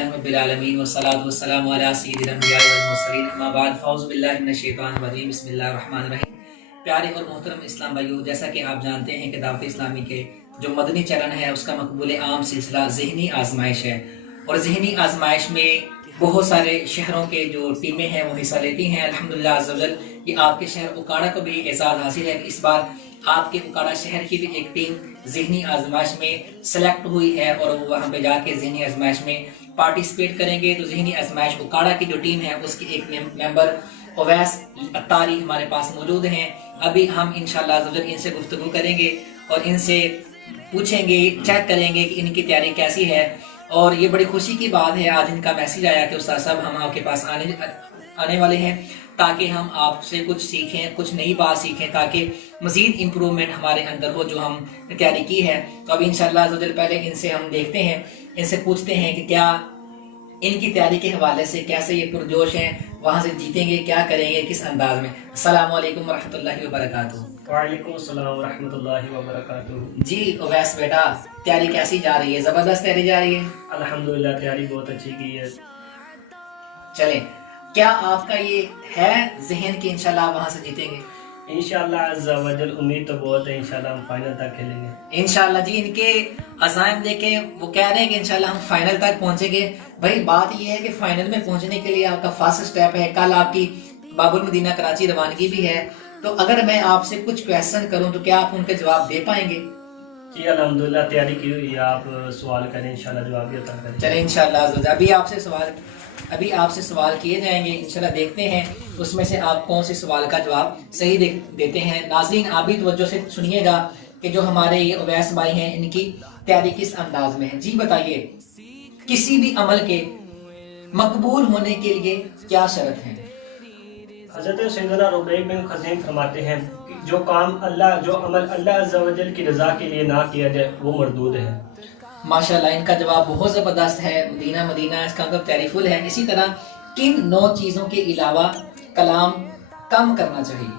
الحمدللہ رب العالمین والصلاۃ والسلام علی سید الانبیاء والمرسلین اما بعد فاعوذ باللہ من الشیطان الرجیم بسم اللہ الرحمن الرحیم۔ پیارے اور محترم اسلام بھائیو، جیسا کہ آپ جانتے ہیں کہ دعوت اسلامی کے جو مدنی چرن ہے اس کا مقبول عام سلسلہ ذہنی آزمائش ہے، اور ذہنی آزمائش میں بہت سارے شہروں کے جو ٹیمیں ہیں وہ حصہ لیتی ہیں۔ الحمدللہ عز وجل یہ آپ کے شہر اکاڑا کو بھی اعزاز حاصل ہے، اس بار آپ کے اکاڑا شہر کی بھی ایک ٹیم ذہنی آزمائش میں سلیکٹ ہوئی ہے اور وہ وہاں پہ جا کے ذہنی آزمائش میں پارٹیسپیٹ کریں گے۔ تو ذہنی آزمائش اکاڑا کی جو ٹیم ہے اس کی ایک ممبر اویس اتاری ہمارے پاس موجود ہیں۔ ابھی ہم انشاءاللہ عز وجل ان سے گفتگو کریں گے اور ان سے پوچھیں گے، چیک کریں گے کہ ان کی تیاری کیسی ہے۔ اور یہ بڑی خوشی کی بات ہے، آج ان کا میسیج آیا کہ استاد صاحب ہم آپ کے پاس آنے والے ہیں تاکہ ہم آپ سے کچھ سیکھیں، کچھ نئی بات سیکھیں، تاکہ مزید امپرومنٹ ہمارے اندر ہو جو ہم تیاری کی ہے۔ تو ابھی انشاءاللہ عز وجل پہلے ان سے ہم دیکھتے ہیں، ان سے پوچھتے ہیں کہ کیا ان کی تیاری کے حوالے سے کیسے یہ پرجوش ہیں، وہاں سے جیتیں گے، کیا کریں گے، کس انداز میں۔ السلام علیکم ورحمۃ اللہ وبرکاتہ۔ وعلیکم السلام ورحمۃ اللہ وبرکاتہ۔ جی اویس بیٹا، تیاری کیسی جا رہی ہے؟ زبردست تیاری جا رہی ہے؟ الحمدللہ تیاری بہت اچھی کی ہے۔ چلیں، کیا آپ کا یہ ہے ذہن کہ انشاءاللہ آپ وہاں سے جیتیں گے؟ انشاءاللہ عز و جل امید تو بہت ہے، انشاءاللہ ہم فائنل تک کھیلیں گے انشاءاللہ۔ جی ان کے عزائم دیکھیں، وہ کہہ رہے ہیں کہ انشاءاللہ ہم فائنل تک پہنچیں گے۔ بھائی بات یہ ہے کہ فائنل میں پہنچنے کے لیے آپ کا فرسٹ سٹیپ ہے، کل آپ کی باب المدینہ کراچی روانگی بھی ہے۔ تو اگر میں آپ سے کچھ کویسچن کروں تو کیا آپ ان کے جواب دے پائیں گے؟ جی الحمدللہ تیاری کی ہوئی ہے، آپ سوال کریں انشاءاللہ جواب بھی عطا کریں۔ چلیں انشاءاللہ ابھی آپ سے سوال کیے جائیں گے، انشاءاللہ دیکھتے ہیں اس میں سے آپ کون سے سوال کا جواب صحیح دیتے ہیں۔ ناظرین آپ بھی توجہ سے سنیے گا کہ جو ہمارے یہ اویس بھائی ہیں ان کی تیاری کس انداز میں ہے۔ جی بتائیے، کسی بھی عمل کے مقبول ہونے کے لیے کیا شرط ہے؟ حضرت سیدنا ربیع بن خثیم فرماتے ہیں کہ جو عمل اللہ عز و جل کی رضا کے لیے نہ کیا جائے وہ مردود ہے۔ ماشاءاللہ ان کا جواب بہت زبردست ہے، مدینہ اس کا مطلب تیاری فل ہے۔ اسی طرح کن 9 چیزوں کے علاوہ کلام کم کرنا چاہیے؟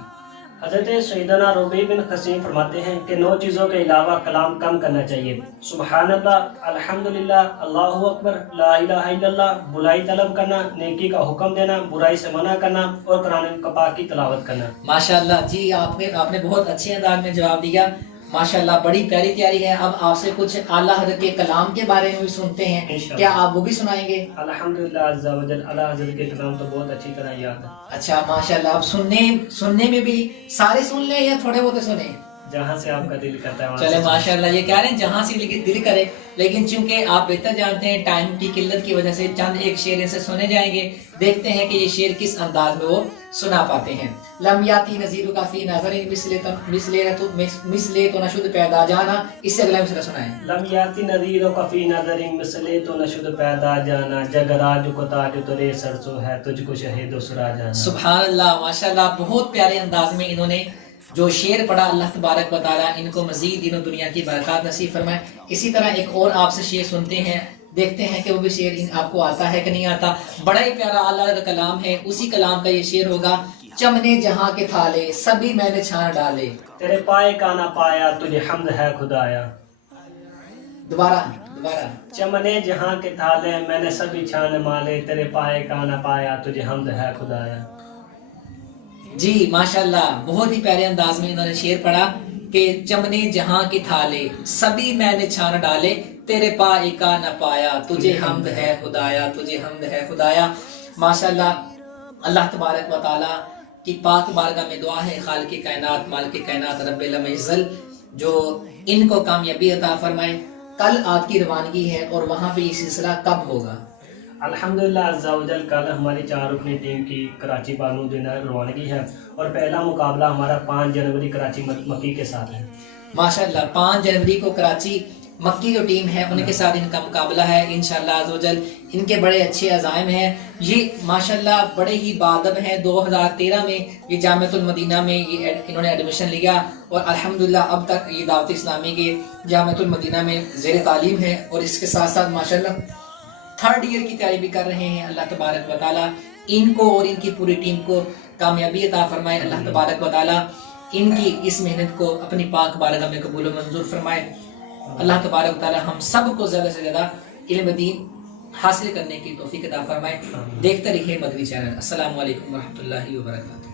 حضرت سیدنا ربیع بن خثیم فرماتے ہیں کہ 9 چیزوں کے علاوہ کلام کم کرنا چاہیے۔ سبحان اللہ، الحمدللہ، اللہ اکبر، لا الہ الا اللہ، بلائی طلب کرنا، نیکی کا حکم دینا، برائی سے منع کرنا اور قرآن پاک کی تلاوت کرنا۔ ماشاءاللہ جی آپ نے بہت اچھے انداز میں جواب دیا، ماشاءاللہ بڑی پیاری تیاری ہے۔ اب آپ سے کچھ اعلیٰ حضرت کے کلام کے بارے میں بھی سنتے ہیں، کیا آپ وہ بھی سنائیں گے؟ الحمدللہ عز و جل اعلیٰ حضرت کے کلام تو بہت اچھی طرح یاد ہے۔ اچھا ماشاءاللہ، اب سننے میں بھی سارے سن لیں یا تھوڑے بہت سنیں؟ جہاں سے آپ کا دل کرتا ہے۔ چلے ماشاءاللہ، یہ کہہ رہے ہیں جہاں سے دل کرے، لیکن چونکہ آپ بہتر جانتے ہیں ٹائم کی قلت کی وجہ سے چند ایک شعر ان سے سنے جائیں گے، دیکھتے ہیں کہ یہ شعر کس انداز میں وہ سنا پاتے ہیں۔ لم یاتی نذیر کا فی نظر مثلے تو نشد پیدا جانا، اس سے اگلا مصرع سنائیں۔ لم یاتی نذیر کا فی نظر مثلے تو نشد پیدا جانا، جگراج کو تاج ترے سرسو ہے، تجھ کو شہید و سرا جانا۔ سبحان اللہ، ماشاءاللہ بہت پیارے انداز میں انہوں نے جو شعر پڑھا، اللہ تبارک و تعالیٰ ان کو مزید دین و دنیا کی برکات نصیب فرمائے۔ اسی طرح ایک اور آپ سے شعر سنتے ہیں، دیکھتے ہیں کہ وہ بھی شعر آپ کو آتا ہے کہ نہیں آتا۔ بڑا ہی پیارا اللہ کا کلام ہے، اسی کلام کا یہ شعر ہوگا۔ چمنے جہاں کے تھالے سبھی میں نے چھان ڈالے، تیرے پائے کا نہ پایا تجھے حمد ہے خدایا۔ دوبارہ چمنے جہاں کے تھالے میں نے سبھی چھان مالے، تیرے پائے کا نہ پایا تجھے حمد ہے خدایا۔ جی ماشاءاللہ بہت ہی پیارے انداز میں انہوں نے شعر پڑھا کہ چمنے جہاں کی تھالے سبھی میں نے چھان ڈالے، تیرے پائے کا نہ پایا تجھے حمد ہے خدایا، تجھے حمد ہے خدایا۔ ماشاءاللہ اللہ تبارک و تعالیٰ کی پاک بارگاہ میں دعا ہے، خالق کائنات مالک کائنات رب العزت جو ان کو کامیابی عطا فرمائے۔ کل آپ کی روانگی ہے اور وہاں پہ یہ سلسلہ کب ہوگا؟ الحمدللہ عز و جل کل ہماری 4 رکنی ٹیم کی کراچی بانو دینا روانگی ہے، اور پہلا مقابلہ ہمارا 5 جنوری کراچی مکی کے ساتھ ہے۔ ماشاءاللہ 5 جنوری کو کراچی مکی جو ٹیم ہے ان کے ساتھ ان کا مقابلہ ہے انشاءاللہ عز و جل۔ ان کے بڑے اچھے عزائم ہیں، یہ ماشاءاللہ بڑے ہی باادب ہیں۔ 2013 میں یہ جامعۃ المدینہ میں انہوں نے ایڈمیشن لیا اور الحمدللہ اب تک یہ دعوت اسلامی کے جامعۃ المدینہ میں زیر تعلیم ہے، اور اس کے ساتھ ساتھ ماشاءاللہ 3rd ایئر کی تیاری بھی کر رہے ہیں۔ اللہ تبارک و تعالیٰ ان کو اور ان کی پوری ٹیم کو کامیابی عطا فرمائے۔ اللہ تبارک و تعالیٰ ان کی اس محنت کو اپنی پاک بارگاہ میں قبول و منظور فرمائے۔ اللہ تبارک و تعالیٰ ہم سب کو زیادہ سے زیادہ علم دین حاصل کرنے کی توفیق عطا فرمائے. دیکھتے رہیے مدنی چینل. السلام علیکم ورحمۃ اللہ وبرکاتہ.